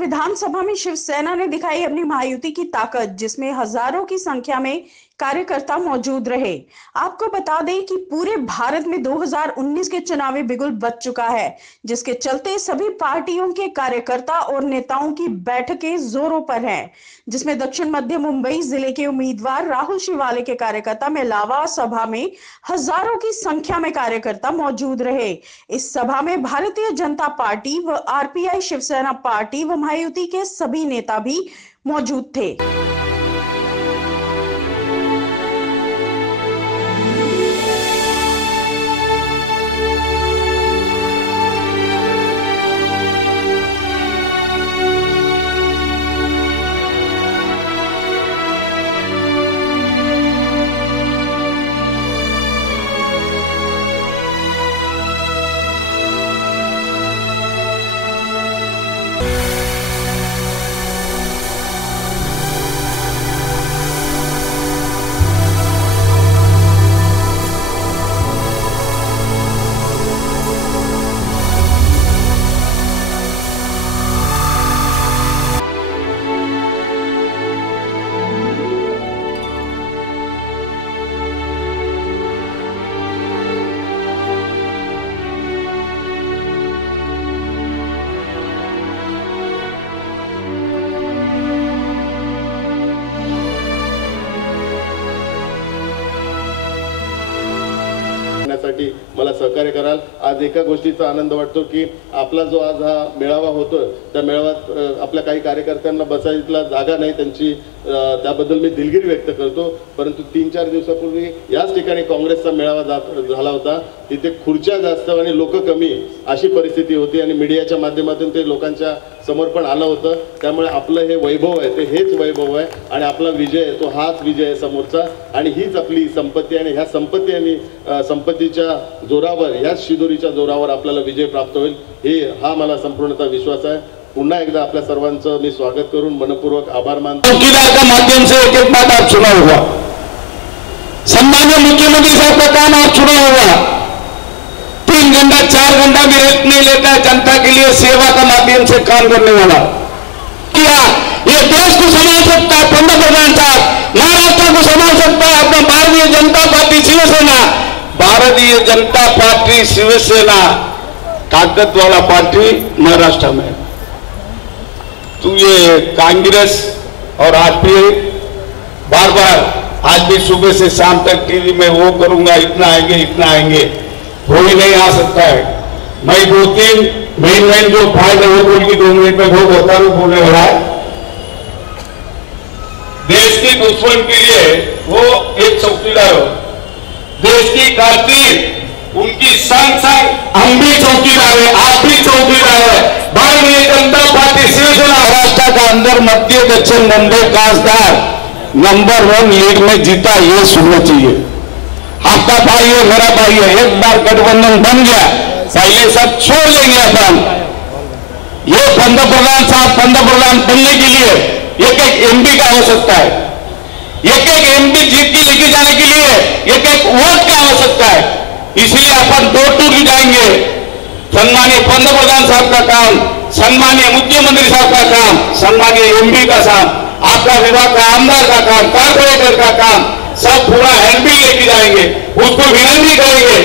विधानसभा में शिवसेना ने दिखाई अपनी महायुति की ताकत, जिसमें हजारों की संख्या में कार्यकर्ता मौजूद रहे। आपको बता दें कि पूरे भारत में 2019 के चुनावी बिगुल बज चुका है, जिसके चलते सभी पार्टियों के कार्यकर्ता और नेताओं की बैठकें जोरों पर हैं, जिसमें दक्षिण मध्य मुंबई जिले के उम्मीदवार राहुल शिवाले के कार्यकर्ता में लावा सभा में हजारों की संख्या में कार्यकर्ता मौजूद रहे। इस सभा में भारतीय जनता पार्टी व आरपीआई शिवसेना पार्टी व महायुति के सभी नेता भी मौजूद थे। मला सहकार्य कराल। आज एका गोष्टीचा आनंद वाटतो की आपला जो आज हा मेळावा होतो त्या मेळाव्यात आपल्या काही कार्यकर्त्यांना बसायला जागा नाही, त्यांची त्याबद्दल मी दिलगिरी व्यक्त करतो। परंतु 3-4 दिवसापूर्वी याच ठिकाणी काँग्रेसचा मेळावा झाला होता, तिथे खुर्च्या जास्त आणि लोक कमी अशी परिस्थिती होती आणि मीडियाच्या माध्यमातून ते लोकांच्या समोर पण आलं होतं। त्यामुळे आपलं हे वैभव आहे, ते हेच वैभव आहे आणि आपला विजय आहे तो हाच विजय आहे समोरचा आणि हीच आपली संपत्ती आणि ह्या संपत्ती आणि संपत्तीच्या जोरावर, ह्याच शिदोरीच्या जोरावर आपल्याला विजय प्राप्त होईल, हा मला संपूर्णतः विश्वास आहे। पुन्हा एकदा आपल्या सर्वांचं मी स्वागत करून मनपूर्वक आभार मानतो। चौकीदार का माध्यम से एक बात आप सुना होगा, सम्मानिय मुख्यमंत्री साहब का काम आप सुना होगा, 3 घंटा 4 घंटा भी रेस्ट नहीं लेता है, जनता के लिए सेवा का माध्यम से काम करने वाला। क्या ये देश को संभाल सकता है पंतप्रधान साहब, महाराष्ट्र को संभाल सकता है अपना भारतीय जनता पार्टी शिवसेना। भारतीय जनता पार्टी शिवसेना ताकत वाला पार्टी महाराष्ट्र में। तो ये कांग्रेस और आरपीआई बार बार आज भी सुबह से शाम तक टीवी में वो करूंगा, इतना आएंगे, वो ही नहीं आ सकता है। मैं 2-3 मेन जो फाइल है वो बोल के 2 मिनट में वो होता है बोलने वाला है। देश की दुश्मन के लिए वो एक चौकीदार हो, देश की खातिर उनकी संग हम भी चौकीदार है, आप भी चौकीदार है। भारतीय जनता पार्टी शिवसेना महाराष्ट्र का अंदर मध्य दक्षिण मुंबई खासदार नंबर 1 लीड में जीता, ये सुनना चाहिए। आपका भाई है, मेरा भाई है, एक बार गठबंधन बन गया, पहले सब छोड़ लेंगे अपन। ये पंतप्रधान साहब पंतप्रधान बनने के लिए एक एमपी का आवश्यकता है, एक एमपी जीत के लेके जाने के लिए एक वोट की आवश्यकता है। इसलिए अपन 2 टूर जाएंगे। सम्मानीय पंतप्रधान साहब का काम, सम्मानीय मुख्यमंत्री साहब का काम, सम्मानीय एमपी का काम, आपका विभाग का आमदार का काम, कारपोरेटर का काम, सब पूरा एमपी लेके जाएंगे, उसको विनती करेंगे।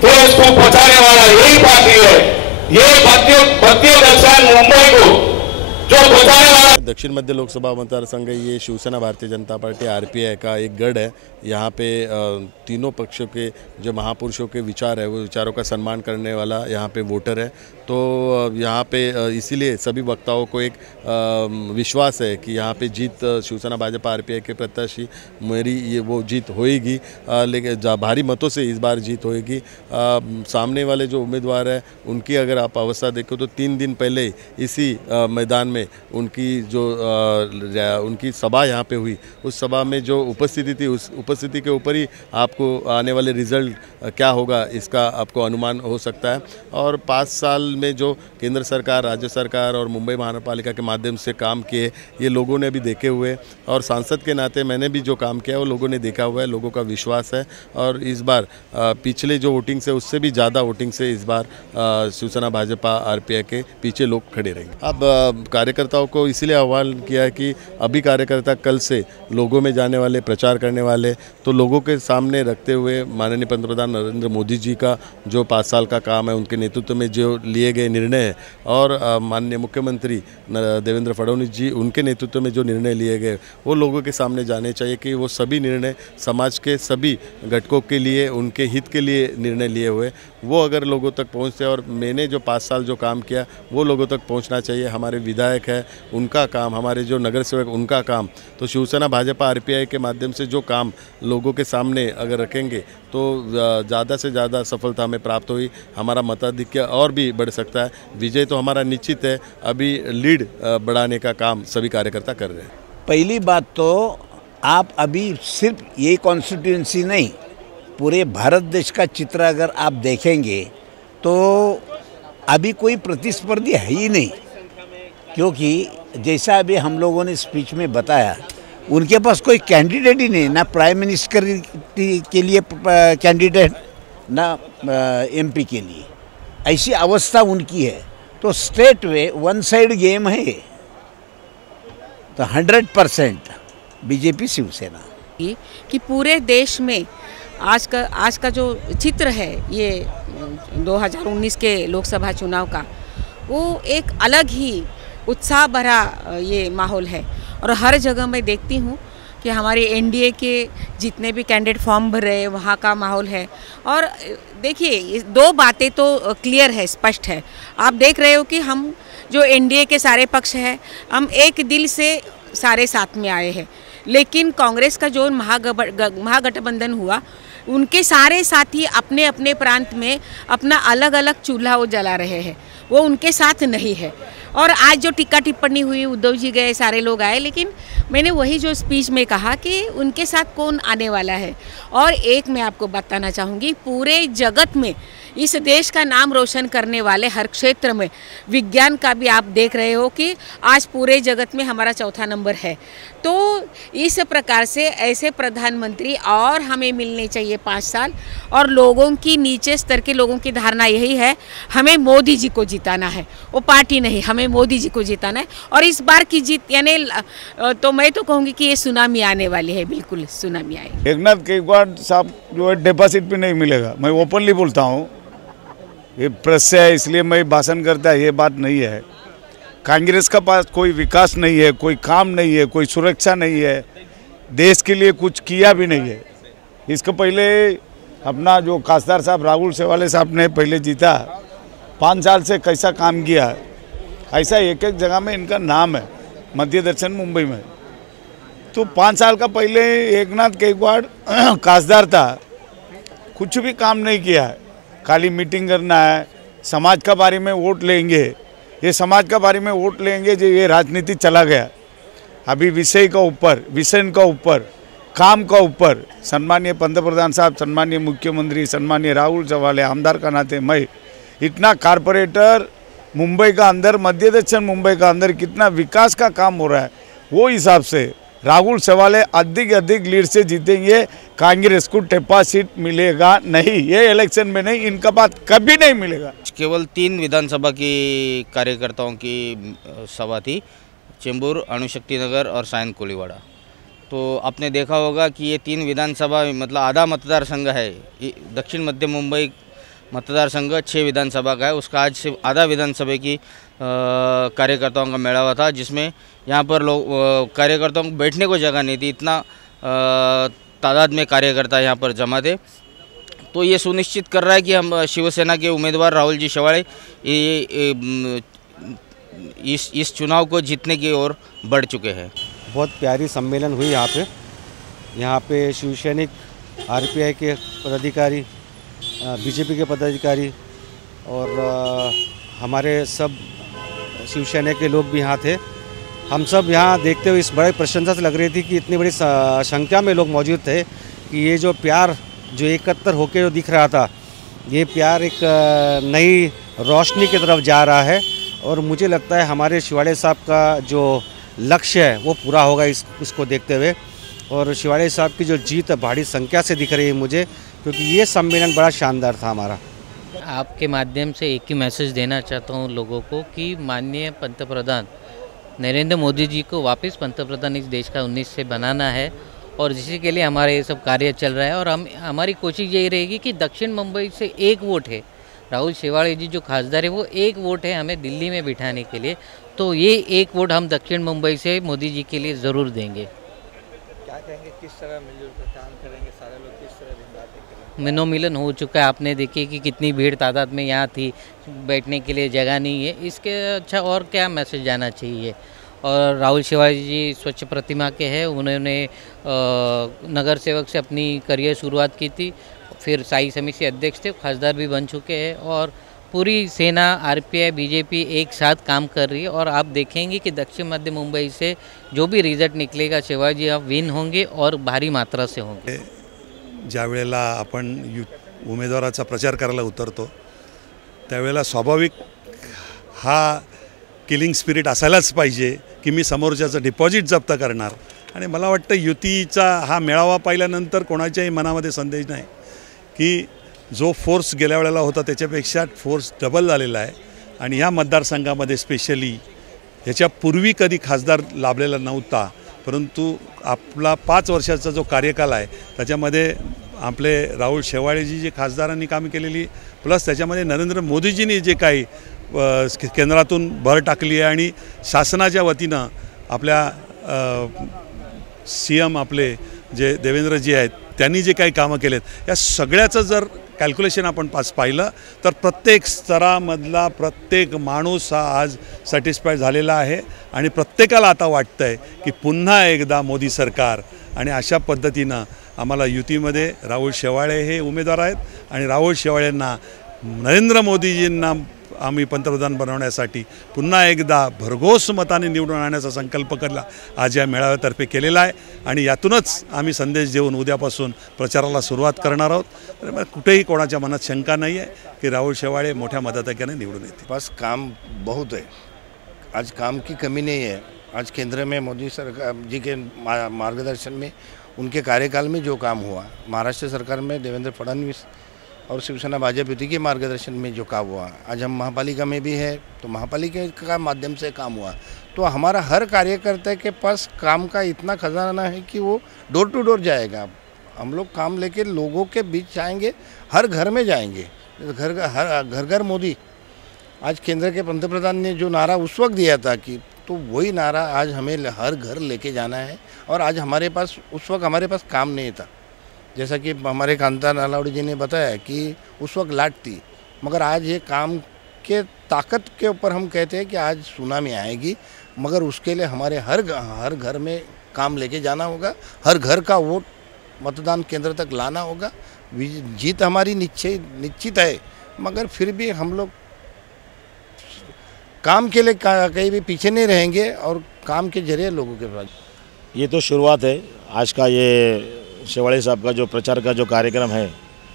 देश को बचाने वाला यही पार्टी है, ये मध्य दक्षिण मुंबई को जो बचाने वाला। दक्षिण मध्य लोकसभा मतदारसंघ ये शिवसेना भारतीय जनता पार्टी आरपीआई का एक गढ़ है। यहाँ पे तीनों पक्षों के जो महापुरुषों के विचार है वो विचारों का सम्मान करने वाला यहाँ पे वोटर है। तो यहाँ पे इसीलिए सभी वक्ताओं को एक विश्वास है कि यहाँ पे जीत शिवसेना भाजपा आरपीआई के प्रत्याशी मेरी ये वो जीत होएगी, लेकिन भारी मतों से इस बार जीत होएगी। सामने वाले जो उम्मीदवार हैं उनकी अगर आप अवस्था देखो तो 3 दिन पहले इसी मैदान में उनकी जो उनकी सभा यहाँ पे हुई, उस सभा में जो उपस्थिति थी उस उपस्थिति के ऊपर ही आपको आने वाले रिजल्ट क्या होगा इसका आपको अनुमान हो सकता है। और 5 साल में जो केंद्र सरकार, राज्य सरकार और मुंबई महानगरपालिका के माध्यम से काम किए, ये लोगों ने भी देखे हुए, और सांसद के नाते मैंने भी जो काम किया वो लोगों ने देखा हुआ है, लोगों का विश्वास है। और इस बार पिछले जो वोटिंग से उससे भी ज़्यादा वोटिंग से इस बार शिवसेना भाजपा आरपीआई के पीछे लोग खड़े रहेंगे। अब कार्यकर्ताओं को इसलिए आह्वान किया है कि अभी कार्यकर्ता कल से लोगों में जाने वाले, प्रचार करने वाले, तो लोगों के सामने रखते हुए माननीय पंतप्रधान नरेंद्र मोदी जी का जो 5 साल का काम है, उनके नेतृत्व में जो लिए गए निर्णय है, और माननीय मुख्यमंत्री देवेंद्र फडणवीस जी, उनके नेतृत्व में जो निर्णय लिए गए वो लोगों के सामने जाने चाहिए कि वो सभी निर्णय समाज के सभी घटकों के लिए, उनके हित के लिए निर्णय लिए हुए, वो अगर लोगों तक पहुंचते, और मैंने जो 5 साल जो काम किया वो लोगों तक पहुंचना चाहिए। हमारे विधायक है उनका काम, हमारे जो नगर सेवक उनका काम, तो शिवसेना भाजपा आरपीआई के माध्यम से जो काम लोगों के सामने अगर रखेंगे तो ज़्यादा से ज़्यादा सफलता हमें प्राप्त हुई, हमारा मताधिक्य और भी बढ़ सकता है। विजय तो हमारा निश्चित है, अभी लीड बढ़ाने का काम सभी कार्यकर्ता कर रहे हैं। पहली बात तो आप अभी सिर्फ ये कॉन्स्टिट्यूंसी नहीं, पूरे भारत देश का चित्र अगर आप देखेंगे तो अभी कोई प्रतिस्पर्धी है ही नहीं, क्योंकि जैसा अभी हम लोगों ने स्पीच में बताया, उनके पास कोई कैंडिडेट ही नहीं, ना प्राइम मिनिस्टर के लिए कैंडिडेट, ना एमपी के लिए, ऐसी अवस्था उनकी है। तो state way one side game है, तो 100% बीजेपी शिवसेना कि पूरे देश में आज का जो चित्र है ये 2019 के लोकसभा चुनाव का, वो एक अलग ही उत्साह भरा ये माहौल है। और हर जगह मैं देखती हूँ कि हमारे एनडीए के जितने भी कैंडिडेट फॉर्म भर रहे हैं वहाँ का माहौल है। और देखिए, 2 बातें तो क्लियर है, स्पष्ट है। आप देख रहे हो कि हम जो एनडीए के सारे पक्ष हैं, हम एक दिल से सारे साथ में आए हैं। लेकिन कांग्रेस का जो महागठबंधन हुआ, उनके सारे साथी अपने अपने प्रांत में अपना अलग अलग चूल्हा वो जला रहे हैं, वो उनके साथ नहीं है। और आज जो टीका टिप्पणी हुई, उद्धव जी गए, सारे लोग आए, लेकिन मैंने वही जो स्पीच में कहा कि उनके साथ कौन आने वाला है। और एक मैं आपको बताना चाहूँगी, पूरे जगत में इस देश का नाम रोशन करने वाले हर क्षेत्र में, विज्ञान का भी आप देख रहे हो कि आज पूरे जगत में हमारा 4था नंबर है। तो इस प्रकार से ऐसे प्रधानमंत्री और हमें मिलने चाहिए 5 साल। और लोगों की, नीचे स्तर के लोगों की धारणा यही है, हमें मोदी जी को जिताना है, वो पार्टी नहीं, हमें मोदी जी को जिताना है। और इस बार की जीत यानी तो मैं तो कहूँगी कि ये सुनामी आने वाली है, बिल्कुल सुनामी आएगी। एकनाथ केजरीवाल साहब जो है डिपॉजिट भी नहीं मिलेगा, मैं ओपनली बोलता हूँ, ये प्रेस से है इसलिए मैं भाषण करता है, ये बात नहीं है। कांग्रेस का पास कोई विकास नहीं है, कोई काम नहीं है, कोई सुरक्षा नहीं है, देश के लिए कुछ किया भी नहीं है। इसके पहले अपना जो खासदार साहब राहुल सेवाले साहब ने पहले जीता, 5 साल से कैसा काम किया, ऐसा एक एक जगह में इनका नाम है, मध्य दक्षिण मुंबई में। तो 5 साल का पहले एकनाथ केजरीवाल खासदार था, कुछ भी काम नहीं किया है, खाली मीटिंग करना है, समाज का बारे में वोट लेंगे, ये समाज का बारे में वोट लेंगे, जो ये राजनीति चला गया। अभी विषय का ऊपर, विजन का ऊपर, काम का ऊपर सम्मानीय पंतप्रधान साहब, सम्मानीय मुख्यमंत्री, सम्मानीय राहुल सेवाले, आमदार का नाते मैं, इतना कारपोरेटर मुंबई का अंदर, मध्य दक्षिण मुंबई का अंदर कितना विकास का काम हो रहा है, वो हिसाब से राहुल सेवाले अधिक लीड से जीतेंगे। कांग्रेस को डिपॉजिट मिलेगा नहीं, ये इलेक्शन में नहीं, इनका बात कभी नहीं मिलेगा। केवल 3 विधानसभा की कार्यकर्ताओं की सभा थी, चेंबूर, अणुशक्ति नगर और सायन कोलीवाड़ा। तो आपने देखा होगा कि ये 3 विधानसभा मतलब आधा मतदार संघ है, दक्षिण मध्य मुंबई मतदार संघ 6 विधानसभा का है, उसका आज सिर्फ आधा विधानसभा की कार्यकर्ताओं का मेड़ावा था, जिसमें यहाँ पर लोग कार्यकर्ताओं को बैठने को जगह नहीं थी, इतना तादाद में कार्यकर्ता यहाँ पर जमा थे। तो ये सुनिश्चित कर रहा है कि हम शिवसेना के उम्मीदवार राहुल जी शेवाड़े इस चुनाव को जीतने की ओर बढ़ चुके हैं। बहुत प्यारी सम्मेलन हुई यहाँ पे शिवसैनिक, आरपीआई के पदाधिकारी, बीजेपी के पदाधिकारी और हमारे सब शिवसेना के लोग भी यहाँ थे। हम सब यहाँ देखते हुए इस बड़े प्रशंसा से लग रही थी कि इतनी बड़ी संख्या में लोग मौजूद थे कि ये जो प्यार जो एकत्र होकर जो दिख रहा था, ये प्यार एक नई रोशनी की तरफ जा रहा है और मुझे लगता है हमारे शिवाड़े साहब का जो लक्ष्य है वो पूरा होगा इसको देखते हुए। और शिवाड़े साहब की जो जीत भारी संख्या से दिख रही है मुझे, क्योंकि ये सम्मेलन बड़ा शानदार था हमारा। आपके माध्यम से एक ही मैसेज देना चाहता हूँ लोगों को कि माननीय पंतप्रधान नरेंद्र मोदी जी को वापस पंतप्रधान इस देश का 19 से बनाना है और जिसके के लिए हमारे ये सब कार्य चल रहा है। और हमारी कोशिश यही रहेगी कि दक्षिण मुंबई से एक वोट है, राहुल शेवाड़े जी जो खासदार है वो एक वोट है हमें दिल्ली में बिठाने के लिए, तो ये एक वोट हम दक्षिण मुंबई से मोदी जी के लिए ज़रूर देंगे। क्या कहेंगे, किस तरह मिलजुल कर काम करेंगे, सारे लोग किस तरह दिन रात करेंगे? मनोमिलन हो चुका है, आपने देखिए कि कितनी भीड़ तादाद में यहाँ थी, बैठने के लिए जगह नहीं है, इसके अच्छा और क्या मैसेज जाना चाहिए। और राहुल शेवाड़े जी स्वच्छ प्रतिमा के हैं, उन्होंने नगर सेवक से अपनी करियर शुरुआत की थी, फिर स्थायी समिति अध्यक्ष थे, खासदार भी बन चुके हैं और पूरी सेना आरपीआई बीजेपी एक साथ काम कर रही है। और आप देखेंगे कि दक्षिण मध्य मुंबई से जो भी रिजल्ट निकलेगा शेवाड़े जी आप विन होंगे और भारी मात्रा से होंगे। ज्या वेळेला आपण उमेदवाराचा प्रचार करायला उतरतो त्यावेळेला स्वाभाविक हा किलिंग स्पिरिट असायलाच पाहिजे की मी समोरच्याचं डिपॉझिट जप्त करणार। आणि मला वाटतं युतीचा हा मेळावा पाहिल्यानंतर कोणाच्याही मनामध्ये संदेश नाही की जो फोर्स गेल्या वेळेला होता त्याच्यापेक्षा फोर्स डबल झालेला आहे। आणि ह्या मतदारसंघामध्ये स्पेशली ह्याच्यापूर्वी कधी खासदार लाभलेला नव्हता, परंतु आपला 5 वर्षाचा जो कार्यकाल आहे त्याच्यामध्ये आपले राहुल शेवाळेजी जे खासदारांनी काम केलेली प्लस त्याच्यामध्ये नरेंद्र मोदीजींनी जे काही केंद्रातून भर टाकली आहे आणि शासनाच्या वतीनं आपल्या CM आपले जे देवेंद्रजी आहेत त्यांनी जे काही कामं केलेत या सगळ्याचं जर कॅल्क्युलेशन आपण पाहिलं तर प्रत्येक स्तरामधला प्रत्येक माणूस हा आज सॅटिस्फाईड झालेला आहे आणि प्रत्येकाला आता वाटतं आहे की पुन्हा एकदा मोदी सरकार। आणि अशा पद्धतीनं आम्हाला युतीमध्ये राहुल शेवाळे हे उमेदवार आहेत आणि राहुल शेवाळेंना नरेंद्र मोदीजींना आम्ही पंतप्रधान बनवण्यासाठी पुन्हा एकदा भरघोस मताने निवडून आणण्याचा संकल्प केला आज या मेळाव्यातर्फे केलेला आहे। आणि यातूनच आम्ही संदेश देऊन उद्यापासून प्रचाराला सुरुवात करणार आहोत। तर कुठेही कोणाच्या मनात शंका नाही आहे की राहुल शेवाळे मोठ्या मताधिक्याने निवडून येतील। बस काम बहुत है, आज काम की कमी नहीं है। आज केंद्र में मोदी सरकार जी के मार्गदर्शन में उनके कार्यकाल में जो काम हुआ, महाराष्ट्र सरकार में देवेंद्र फडणवीस और शिवसेना भाजपा युति के मार्गदर्शन में जो काम हुआ, आज हम महापालिका में भी है तो महापालिका का माध्यम से काम हुआ। तो हमारा हर कार्यकर्ता के पास काम का इतना खजाना है कि वो डोर टू डोर जाएगा। हम लोग काम लेके लोगों के बीच जाएंगे, हर घर में जाएंगे, घर घर मोदी। आज केंद्र के पंतप्रधान ने जो नारा उस वक्त दिया था कि तो वही नारा आज हमें हर घर लेके जाना है। और आज हमारे पास उस वक्त हमारे पास काम नहीं था, जैसा कि हमारे कांता नालावड़ी जी ने बताया कि उस वक्त लाट थी, मगर आज ये काम के ताकत के ऊपर हम कहते हैं कि आज सुनामी आएगी। मगर उसके लिए हमारे हर घर में काम लेके जाना होगा, हर घर का वोट मतदान केंद्र तक लाना होगा। जीत हमारी निश्चित है, मगर फिर भी हम लोग काम के लिए कहीं भी पीछे नहीं रहेंगे और काम के जरिए लोगों के पास। ये तो शुरुआत है आज का, ये शेवाड़े साहब का जो प्रचार का जो कार्यक्रम है,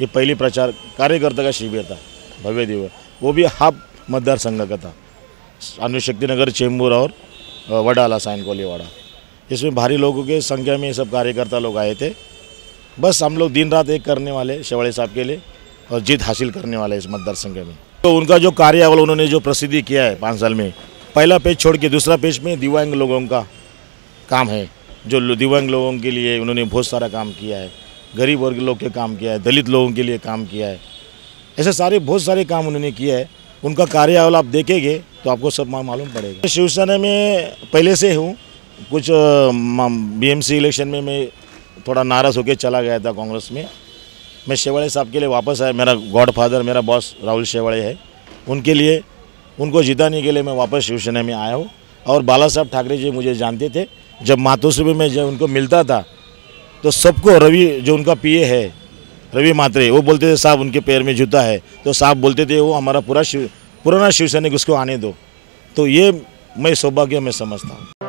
ये पहली प्रचार कार्यकर्ता का शिविर था भव्य दिव्य, वो भी हाफ मतदार संघ का था, अनुशक्ति नगर, चेंबूर और वडाला साइन कोलीवाड़ा। इसमें भारी लोगों के संख्या में सब कार्यकर्ता लोग आए थे। बस हम लोग दिन रात एक करने वाले शेवाड़े साहब के लिए और जीत हासिल करने वाले इस मतदार संघ में। तो उनका जो कार्य उन्होंने जो प्रसिद्धि किया है 5 साल में, पहला पेज छोड़ के दूसरा पेज में दिव्यांग लोगों का काम है, जो दिव्यांग लोगों के लिए उन्होंने बहुत सारा काम किया है, गरीब वर्ग लोग के काम किया है, दलित लोगों के लिए काम किया है, ऐसे सारे बहुत सारे काम उन्होंने किया है। उनका कार्यकाल आप देखेंगे तो आपको सब मालूम पड़ेगा। शिवसेना में पहले से हूँ, कुछ BMC इलेक्शन में मैं थोड़ा नाराज़ होकर चला गया था कांग्रेस में। मैं शेवाड़े साहब के लिए वापस आया, मेरा गॉडफादर मेरा बॉस राहुल शेवाड़े है, उनके लिए उनको जिताने के लिए मैं वापस शिवसेना में आया हूँ। और बाला साहब ठाकरे जी मुझे जानते थे, जब मातोश्री में जब उनको मिलता था तो सबको रवि जो उनका PA है रवि मात्रे, वो बोलते थे साहब उनके पैर में जूता है, तो साहब बोलते थे वो हमारा पुराना शिवसैनिक उसको आने दो। तो ये मैं सौभाग्य में समझता हूँ।